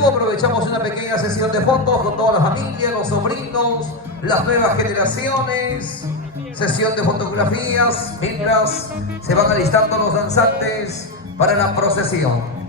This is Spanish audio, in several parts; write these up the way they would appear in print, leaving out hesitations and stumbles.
Perú. Aprovechamos una pequeña sesión de fotos con toda la familia, los sobrinos, las nuevas generaciones. Sesión de fotografías mientras se van alistando los danzantes para la procesión.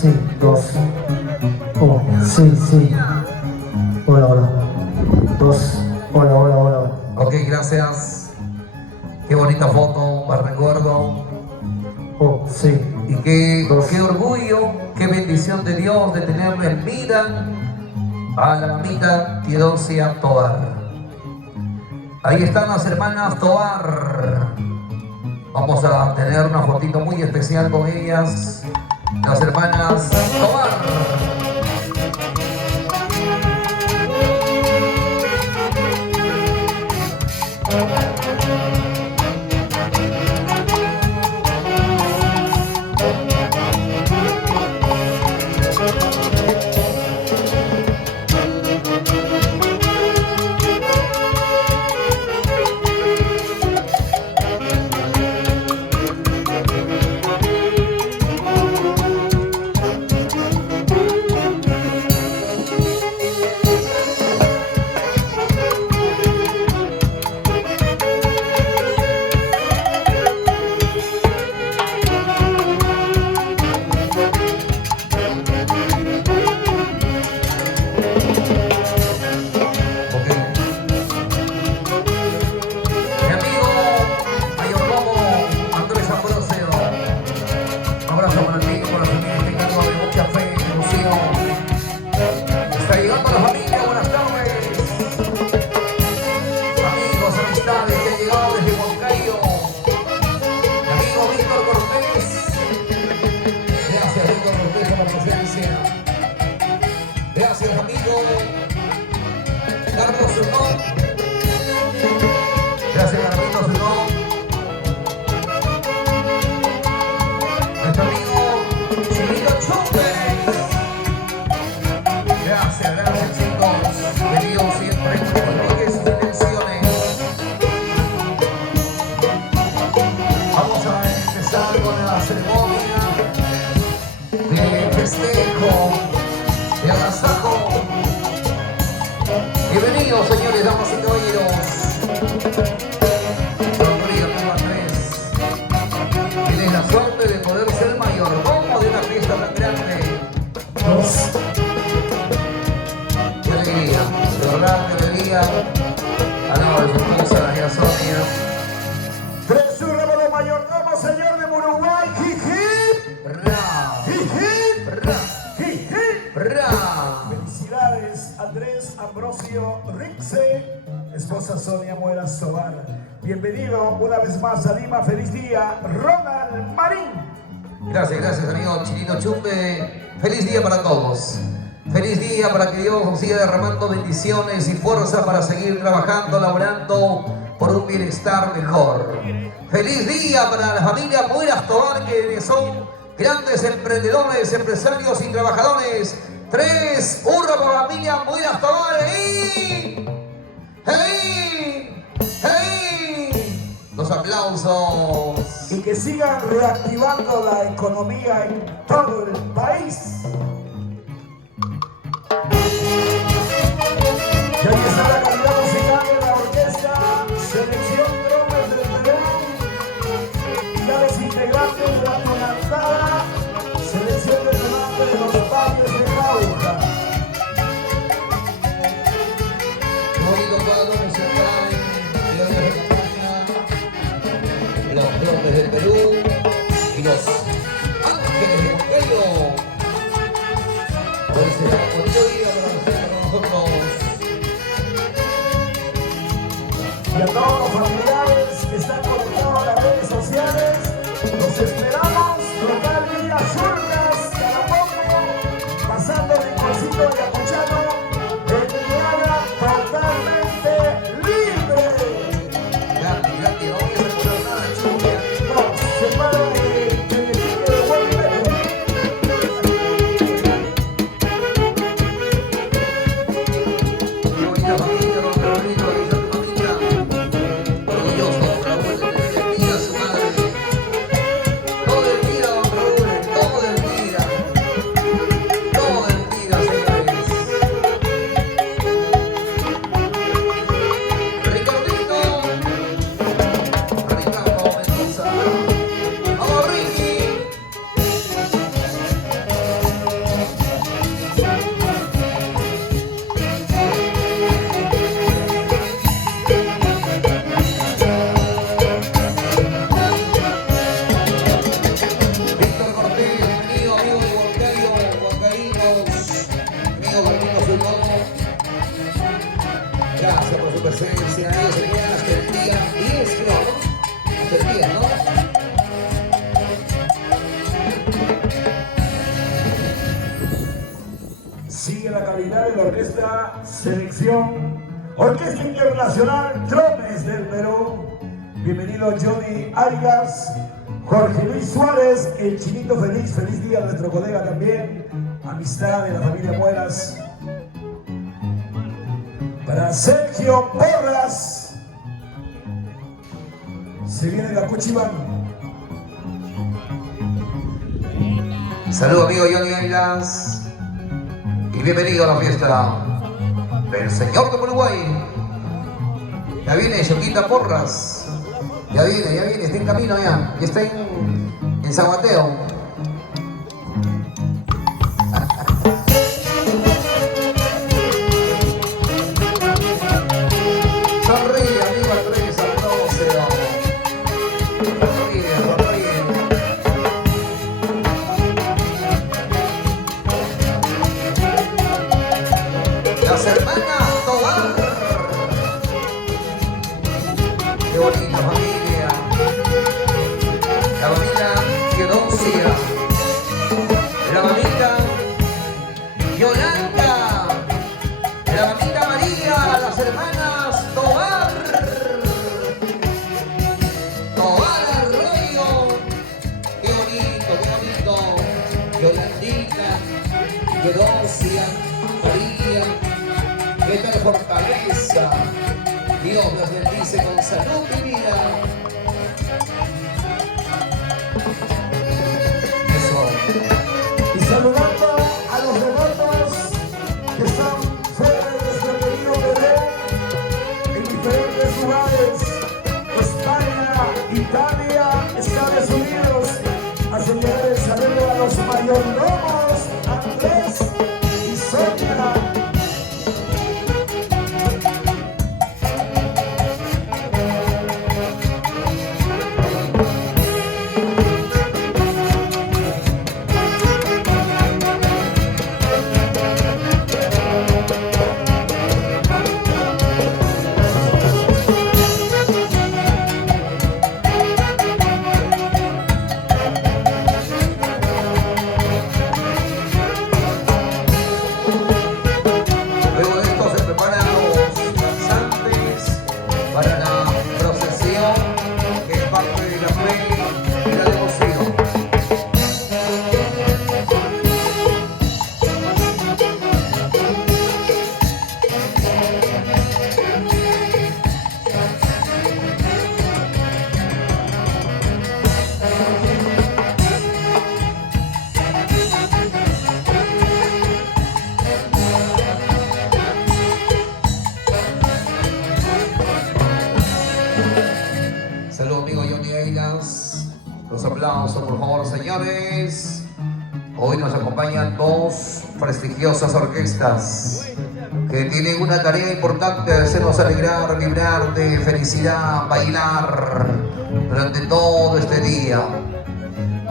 Sí, 2, 1, sí. Hola. 2, hola. Ok, gracias. Qué bonita foto, para recuerdo. Sí. Y qué orgullo, qué bendición de Dios de tenerle en vida a la mamita Teodosia Tovar. Ahí están las hermanas Tovar. Vamos a tener una fotito muy especial con ellas. Las hermanas Tovar. Ambrosio Rixe, esposa Sonia Muelas Tobar. Bienvenido una vez más a Lima. Feliz día, Ronald Marín. Gracias amigo Chinito Chumbe. Feliz día para todos. Feliz día para que Dios nos siga derramando bendiciones y fuerza para seguir trabajando, laborando por un bienestar mejor. Feliz día para la familia Muelas Tobar, que son grandes emprendedores, empresarios y trabajadores. 3, hurra por la familia Muelas Tobar. ¡Hey! ¡Hey! ¡Hey! Los aplausos. Y que sigan reactivando la economía en todo el país. Y ahí está la calidad musical de la orquesta Selección Drones del Perú. Y a los integrantes de la tonaltada Selección de Tomate de los Padres de Jauja. Los Drones del Perú y los Ángeles del Cuello. Hoy será un bonito día para nosotros. Y a todos los familiares que están conectados a las redes sociales, los esperamos tocar Villas Urnas, Carabobo, pasando el rinconcito de Ayacuchano, en Guyana totalmente libre. Gratis, no voy a hacer nada, chulo. No, se para de Teletique de Guadalupe. Qué bonita familia, don Raúlito, bonita familia. Orgulloso, don Raúl, de tener en vida a su madre. Todo el día, don Raúl, todo el día. Todo el día, señores. Ricardito. Ricardo Mendoza. Vamos, Ricky. Víctor Cortés, bienvenido, amigo de Huancayo, Huancaínos, amigo Carlitos Fulgón. Gracias por su presencia, amigos y amigas, hasta el día 10, creo, ¿no? Hasta el 10, ¿no? Sigue la calidad de la orquesta Selección, Orquesta Internacional Drones del Perú. Bienvenido Johnny Arias, Jorge Luis Suárez, el Chinito Feliz. Feliz día a nuestro colega también. Amistad de la familia Muelas. Para Sergio Porras. Se viene la Cuchibán. Saludos, amigo Johnny Águilas. Y bienvenido a la fiesta del Señor de Uruguay. Ya viene Yoquita Porras. Ya viene, está en camino ya. Ya está en San Mateo. Sonríe, amigo Andrés, al 12. Sonríe. Las hermanas Tobar. Qué bonita familia. La familia Teodosia. La mamita Yolanda. La mamita María. Las hermanas Tobar. Tobar Arroyo. Qué bonito. Yolandita. Teodosia. María. Qué tal fortaleza. Dios los bendice con salud y vida. Eso. Y saludando a los devotos que están fuera de nuestro querido Perú, en diferentes lugares, España, Italia, Estados Unidos, a señalar el saludo a los mayordomos, Andrés y Sonia. Saludos amigo Johnny Ailas. Los aplausos por favor señores. Hoy nos acompañan dos prestigiosas orquestas que tienen una tarea importante de hacernos alegrar, vibrar de felicidad, bailar durante todo este día.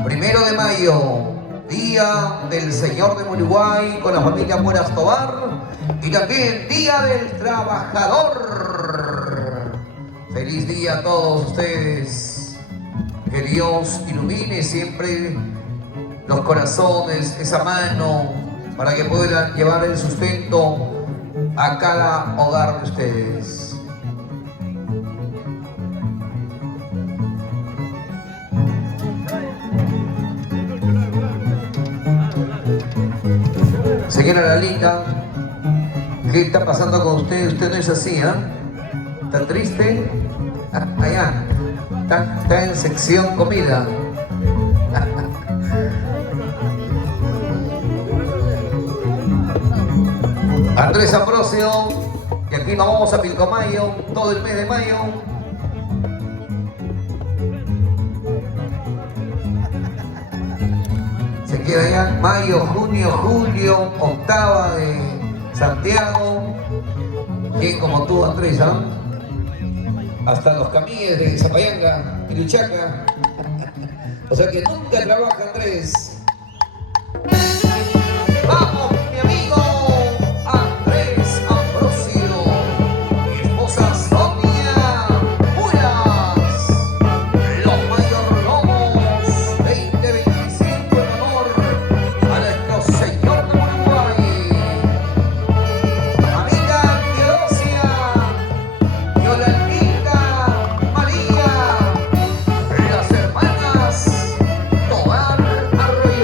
1 de mayo, Día del Señor de Uruguay con la familia Buenas Tobar y también Día del Trabajador. Feliz día a todos ustedes. Que Dios ilumine siempre los corazones, esa mano, para que puedan llevar el sustento a cada hogar de ustedes. Señora Lalita, ¿qué está pasando con usted? Usted no es así, ¿ah? ¿Está triste? Allá, está en sección comida. Andrés Ambrosio, y aquí nos vamos a Pilcomayo todo el mes de mayo. Se queda allá mayo, junio, julio, octava de Santiago. ¿Quién como tú, Andrés? ¿Ah? Hasta los camilles de Zapayanga y Luchaca. O sea que nunca trabaja Andrés. ¡Vamos, mi amigo Andrés Ambrosio! Mi esposa Sonia Puras. Los mayordomos 2025 en honor a nuestro Señor de Uruguay. Amiga Teodosia, Yolandita, María, las hermanas Tobar Arroyo.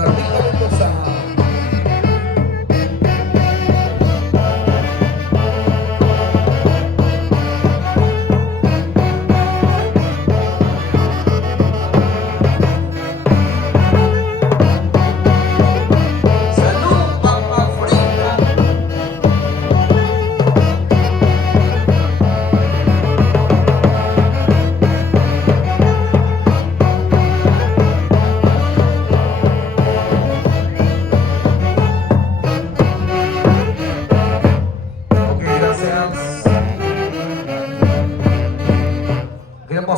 García.